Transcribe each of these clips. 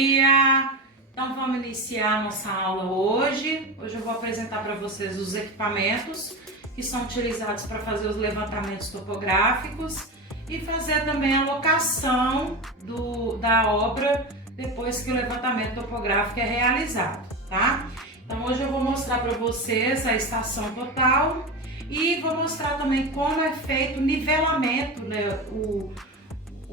dia! Então vamos iniciar a nossa aula hoje. Hoje eu vou apresentar para vocês os equipamentos que são utilizados para fazer os levantamentos topográficos e fazer também a locação da obra depois que o levantamento topográfico é realizado, tá? Então hoje eu vou mostrar para vocês a estação total e vou mostrar também como é feito o nivelamento, né, o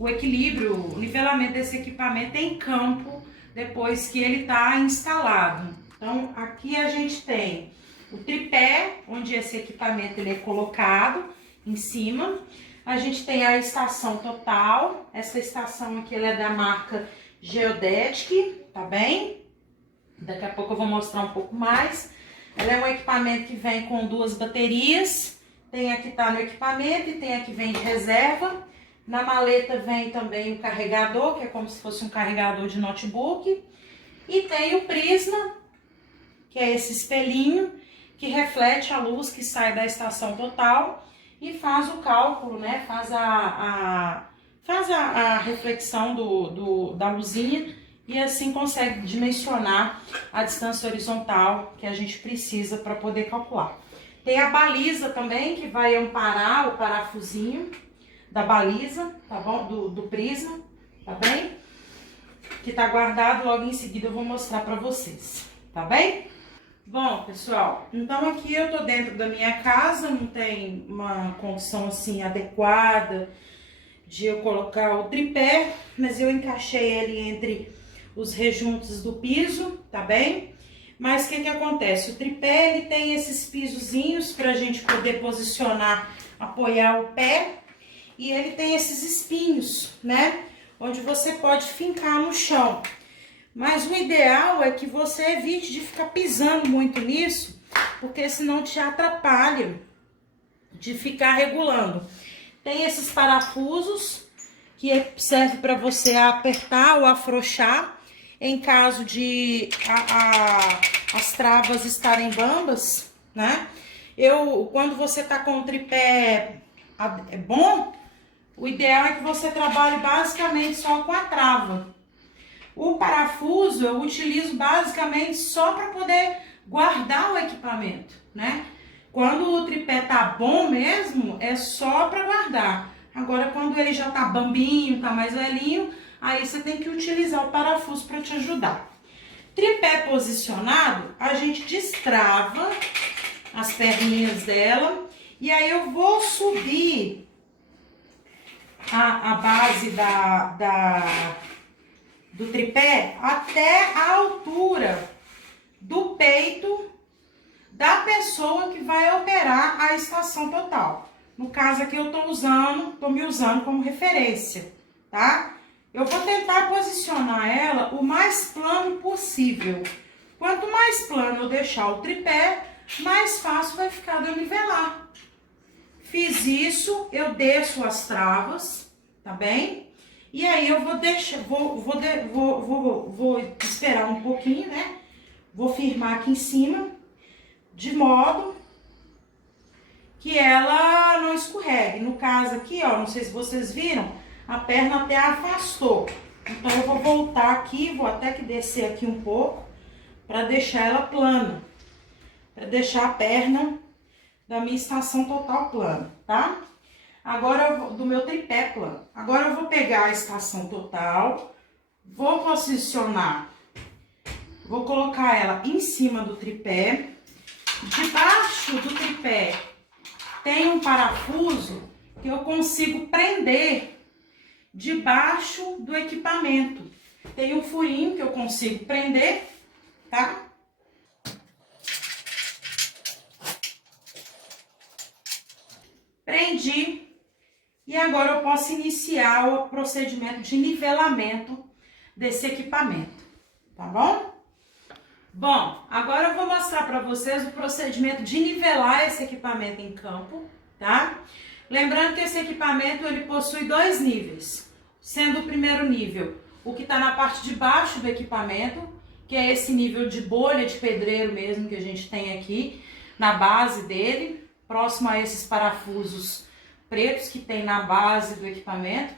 equilíbrio, o nivelamento desse equipamento em campo depois que ele está instalado. Então aqui a gente tem o tripé, onde esse equipamento ele é colocado em cima. A gente tem a estação total, essa estação aqui ela é da marca Geodetic, tá bem? Daqui a pouco eu vou mostrar um pouco mais. Ela é um equipamento que vem com duas baterias, tem a que está no equipamento e tem a que vem de reserva. Na maleta vem também o carregador, que é como se fosse um carregador de notebook. E tem o prisma, que é esse espelhinho, que reflete a luz que sai da estação total e faz o cálculo, né? Faz a reflexão da luzinha e assim consegue dimensionar a distância horizontal que a gente precisa para poder calcular. Tem a baliza também, que vai amparar o parafusinho da baliza, tá bom? Do prisma, tá bem? Que tá guardado, logo em seguida eu vou mostrar para vocês, tá bem? Bom, pessoal, então aqui eu tô dentro da minha casa, não tem uma condição assim adequada de eu colocar o tripé, mas eu encaixei ele entre os rejuntos do piso, tá bem? Mas o que acontece? O tripé, ele tem esses pisozinhos pra gente poder posicionar, apoiar o pé. E ele tem esses espinhos, né? Onde você pode fincar no chão. Mas o ideal é que você evite de ficar pisando muito nisso, porque senão te atrapalha de ficar regulando. Tem esses parafusos que serve para você apertar ou afrouxar em caso de as travas estarem bambas, né? Quando você tá com o tripé bom, o ideal é que você trabalhe basicamente só com a trava. O parafuso eu utilizo basicamente só para poder guardar o equipamento, né? Quando o tripé tá bom mesmo, é só para guardar. Agora, quando ele já tá bambinho, tá mais velhinho, aí você tem que utilizar o parafuso para te ajudar. Tripé posicionado, a gente destrava as perninhas dela e aí eu vou subir a base do tripé até a altura do peito da pessoa que vai operar a estação total. No caso aqui eu tô me usando como referência, tá? Eu vou tentar posicionar ela o mais plano possível. Quanto mais plano eu deixar o tripé, mais fácil vai ficar de eu nivelar. Fiz isso, eu desço as travas, tá bem? E aí eu vou deixar, vou esperar um pouquinho, né? Vou firmar aqui em cima, de modo que ela não escorregue. No caso aqui, ó, não sei se vocês viram, a perna até afastou. Então eu vou voltar aqui, vou até que descer aqui um pouco, para deixar ela plana. Para deixar a perna da minha estação total plana, tá? Agora do meu tripé plano. Agora eu vou pegar a estação total, vou posicionar, vou colocar ela em cima do tripé. Debaixo do tripé tem um parafuso que eu consigo prender debaixo do equipamento. Tem um furinho que eu consigo prender, tá? Prendi. E agora eu posso iniciar o procedimento de nivelamento desse equipamento, tá bom? Bom, agora eu vou mostrar para vocês o procedimento de nivelar esse equipamento em campo, tá? Lembrando que esse equipamento ele possui dois níveis, sendo o primeiro nível o que está na parte de baixo do equipamento, que é esse nível de bolha de pedreiro mesmo que a gente tem aqui na base dele, próximo a esses parafusos pretos que tem na base do equipamento.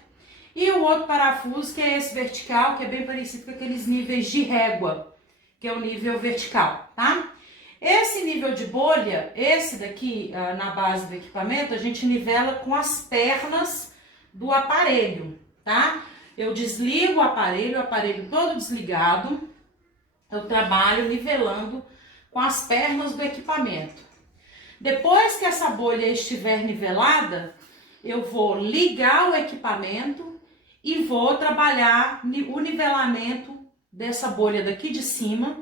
E o outro parafuso, que é esse vertical, que é bem parecido com aqueles níveis de régua, que é o nível vertical, tá? Esse nível de bolha, esse daqui, na base do equipamento, a gente nivela com as pernas do aparelho, tá? Eu desligo o aparelho todo desligado, eu trabalho nivelando com as pernas do equipamento. Depois que essa bolha estiver nivelada, eu vou ligar o equipamento e vou trabalhar o nivelamento dessa bolha daqui de cima,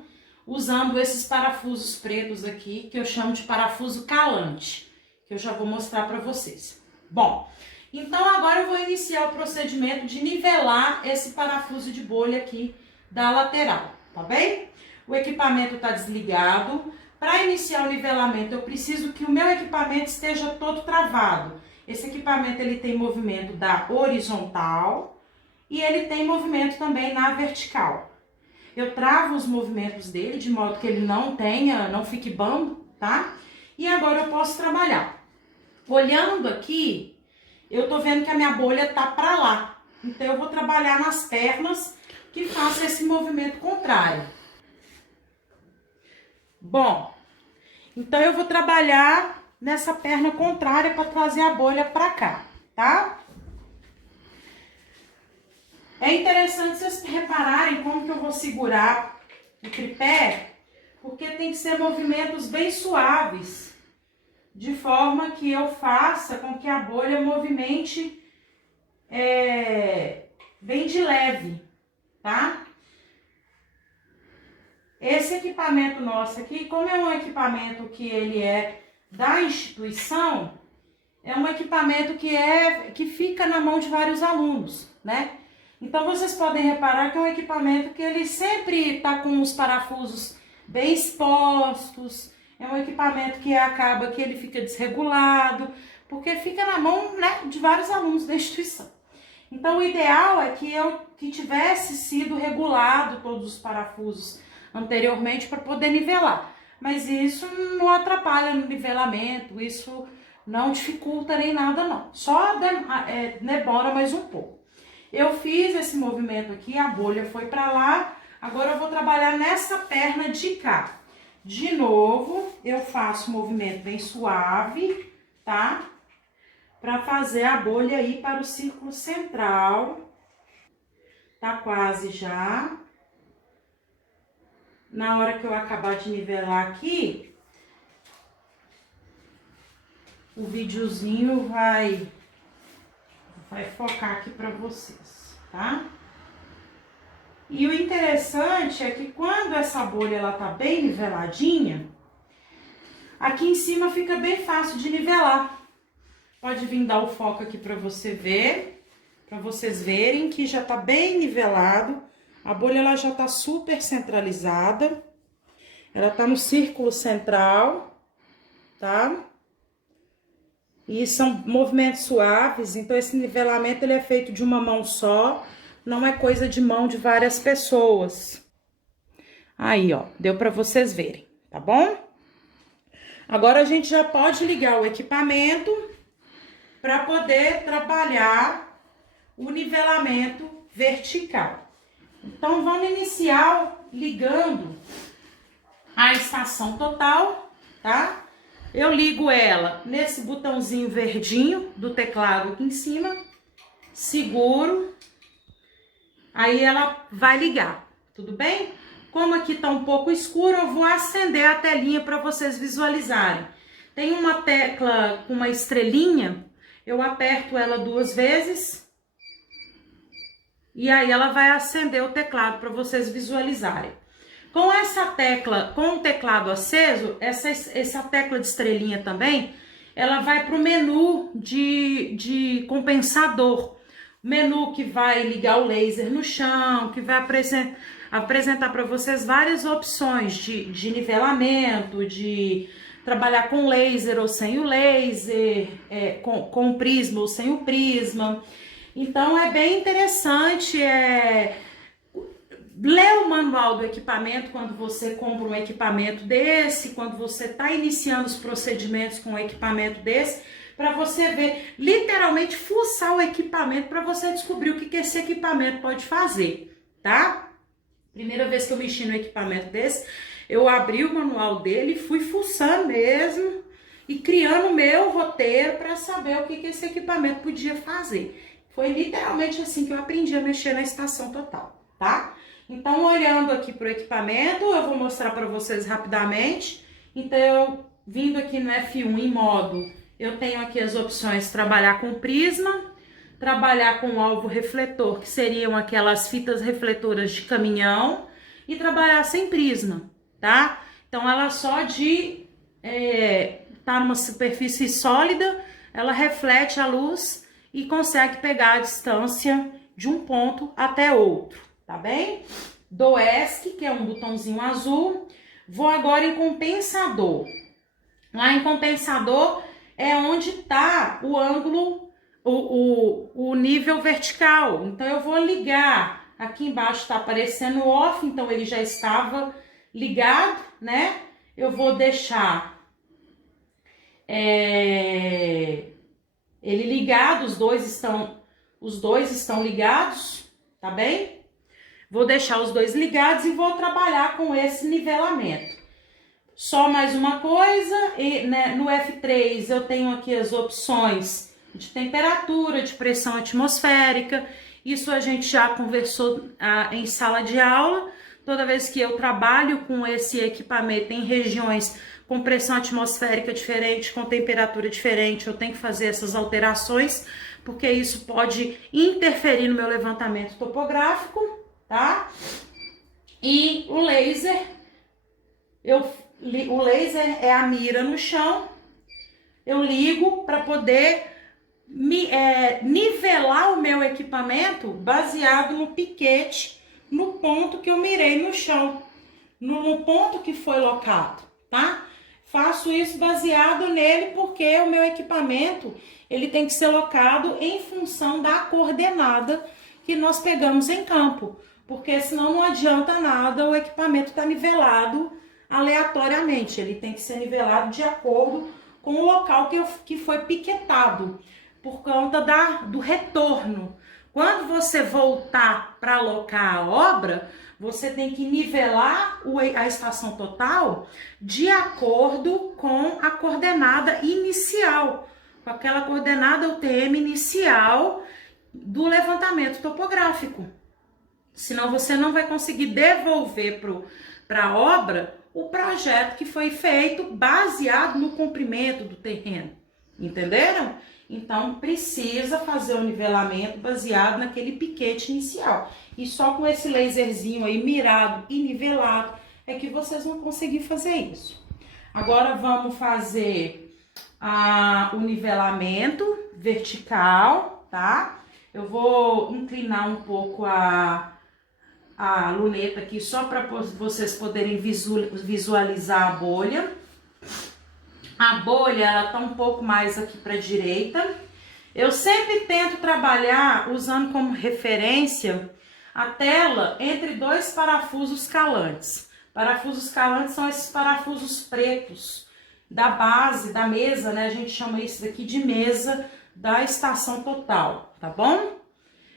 usando esses parafusos pretos aqui, que eu chamo de parafuso calante, que eu já vou mostrar para vocês. Bom, então agora eu vou iniciar o procedimento de nivelar esse parafuso de bolha aqui da lateral, tá bem? O equipamento está desligado. Para iniciar o nivelamento, eu preciso que o meu equipamento esteja todo travado. Esse equipamento ele tem movimento da horizontal e ele tem movimento também na vertical. Eu travo os movimentos dele de modo que ele não fique bambo, tá? E agora eu posso trabalhar. Olhando aqui, eu tô vendo que a minha bolha tá para lá. Então eu vou trabalhar nas pernas que façam esse movimento contrário. Bom, então eu vou trabalhar nessa perna contrária para trazer a bolha para cá, tá? É interessante vocês repararem como que eu vou segurar o tripé, porque tem que ser movimentos bem suaves, de forma que eu faça com que a bolha movimente bem de leve, tá? Esse equipamento nosso aqui, como é um equipamento que ele é da instituição, é um equipamento que fica na mão de vários alunos, né? Então vocês podem reparar que é um equipamento que ele sempre está com os parafusos bem expostos, é um equipamento que acaba que ele fica desregulado, porque fica na mão, né, de vários alunos da instituição. Então o ideal é que tivesse sido regulado todos os parafusos anteriormente para poder nivelar, mas isso não atrapalha no nivelamento, isso não dificulta nem nada não, só demora mais um pouco. Eu fiz esse movimento aqui, a bolha foi para lá, agora eu vou trabalhar nessa perna de cá. De novo, eu faço um movimento bem suave, tá? Para fazer a bolha ir para o círculo central. Tá quase já. Na hora que eu acabar de nivelar aqui, o videozinho vai focar aqui para vocês, tá? E o interessante é que quando essa bolha ela tá bem niveladinha, aqui em cima fica bem fácil de nivelar. Pode vir dar o foco aqui para você ver, para vocês verem que já tá bem nivelado. A bolha ela já tá super centralizada. Ela tá no círculo central, tá? E são movimentos suaves, então esse nivelamento ele é feito de uma mão só, não é coisa de mão de várias pessoas. Aí, ó, deu para vocês verem, tá bom? Agora a gente já pode ligar o equipamento para poder trabalhar o nivelamento vertical. Então, vamos iniciar ligando a estação total, tá? Eu ligo ela nesse botãozinho verdinho do teclado aqui em cima, seguro, aí ela vai ligar, tudo bem? Como aqui tá um pouco escuro, eu vou acender a telinha para vocês visualizarem. Tem uma tecla com uma estrelinha, eu aperto ela 2 vezes e aí ela vai acender o teclado para vocês visualizarem. Com essa tecla, com o teclado aceso, essa tecla de estrelinha também, ela vai para o menu de compensador. Menu que vai ligar o laser no chão, que vai apresentar para vocês várias opções de nivelamento, de trabalhar com laser ou sem o laser, com o prisma ou sem o prisma. Então é bem interessante, lê o manual do equipamento quando você compra um equipamento desse, quando você está iniciando os procedimentos com um equipamento desse, para você ver, literalmente fuçar o equipamento para você descobrir o que esse equipamento pode fazer, tá? Primeira vez que eu mexi no equipamento desse, eu abri o manual dele e fui fuçando mesmo e criando o meu roteiro para saber o que esse equipamento podia fazer. Foi literalmente assim que eu aprendi a mexer na estação total, tá? Então, olhando aqui para o equipamento, eu vou mostrar para vocês rapidamente. Então, eu vindo aqui no F1 em modo, eu tenho aqui as opções trabalhar com prisma, trabalhar com alvo refletor, que seriam aquelas fitas refletoras de caminhão, e trabalhar sem prisma, tá? Então, ela só de tá numa superfície sólida, ela reflete a luz e consegue pegar a distância de um ponto até outro, tá bem? Do ESC, que é um botãozinho azul. Vou agora em compensador. Lá em compensador é onde tá o ângulo, o nível vertical. Então, eu vou ligar. Aqui embaixo tá aparecendo off, então ele já estava ligado, né? Eu vou deixar ele ligado, os dois estão ligados, tá bem? Vou deixar os dois ligados e vou trabalhar com esse nivelamento. Só mais uma coisa, né, no F3 eu tenho aqui as opções de temperatura, de pressão atmosférica. Isso a gente já conversou em sala de aula. Toda vez que eu trabalho com esse equipamento em regiões com pressão atmosférica diferente, com temperatura diferente, eu tenho que fazer essas alterações, porque isso pode interferir no meu levantamento topográfico, tá? E o laser, o laser é a mira no chão, eu ligo para poder nivelar o meu equipamento baseado no piquete, no ponto que eu mirei no chão, no ponto que foi locado, tá? Faço isso baseado nele porque o meu equipamento, ele tem que ser locado em função da coordenada que nós pegamos em campo, porque senão não adianta nada o equipamento estar nivelado aleatoriamente, ele tem que ser nivelado de acordo com o local que foi piquetado, por conta do retorno. Quando você voltar para alocar a obra, você tem que nivelar a estação total de acordo com a coordenada inicial, com aquela coordenada UTM inicial do levantamento topográfico. Senão você não vai conseguir devolver para a obra o projeto que foi feito baseado no comprimento do terreno. Entenderam? Então, precisa fazer o nivelamento baseado naquele piquete inicial. E só com esse laserzinho aí mirado e nivelado é que vocês vão conseguir fazer isso. Agora, vamos fazer o nivelamento vertical, tá? Eu vou inclinar um pouco a luneta aqui só para vocês poderem visualizar a bolha. A bolha, ela tá um pouco mais aqui para a direita. Eu sempre tento trabalhar usando como referência a tela entre dois parafusos calantes. Parafusos calantes são esses parafusos pretos da base, da mesa, né? A gente chama isso daqui de mesa da estação total, tá bom?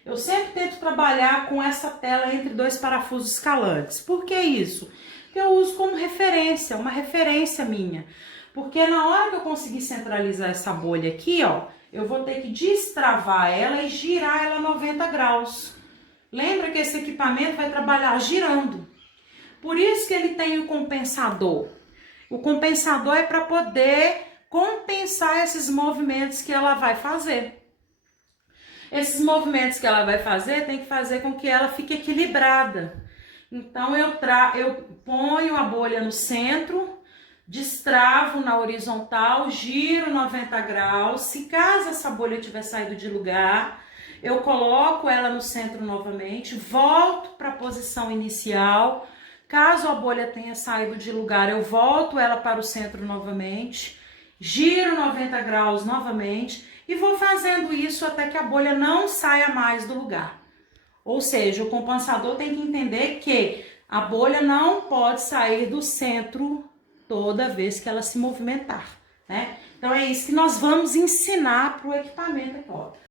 Eu sempre tento trabalhar com essa tela entre dois parafusos calantes. Por que isso? Porque eu uso como referência, uma referência minha. Porque na hora que eu conseguir centralizar essa bolha aqui, ó, eu vou ter que destravar ela e girar ela 90 graus. Lembra que esse equipamento vai trabalhar girando. Por isso que ele tem o compensador. O compensador é para poder compensar esses movimentos que ela vai fazer. Esses movimentos que ela vai fazer, tem que fazer com que ela fique equilibrada. Então, eu ponho a bolha no centro, destravo na horizontal, giro 90 graus. Se caso essa bolha tiver saído de lugar, eu coloco ela no centro novamente, volto para a posição inicial. Caso a bolha tenha saído de lugar, eu volto ela para o centro novamente, giro 90 graus novamente e vou fazendo isso até que a bolha não saia mais do lugar. Ou seja, o compensador tem que entender que a bolha não pode sair do centro toda vez que ela se movimentar, né? Então é isso que nós vamos ensinar para o equipamento aqui, ó.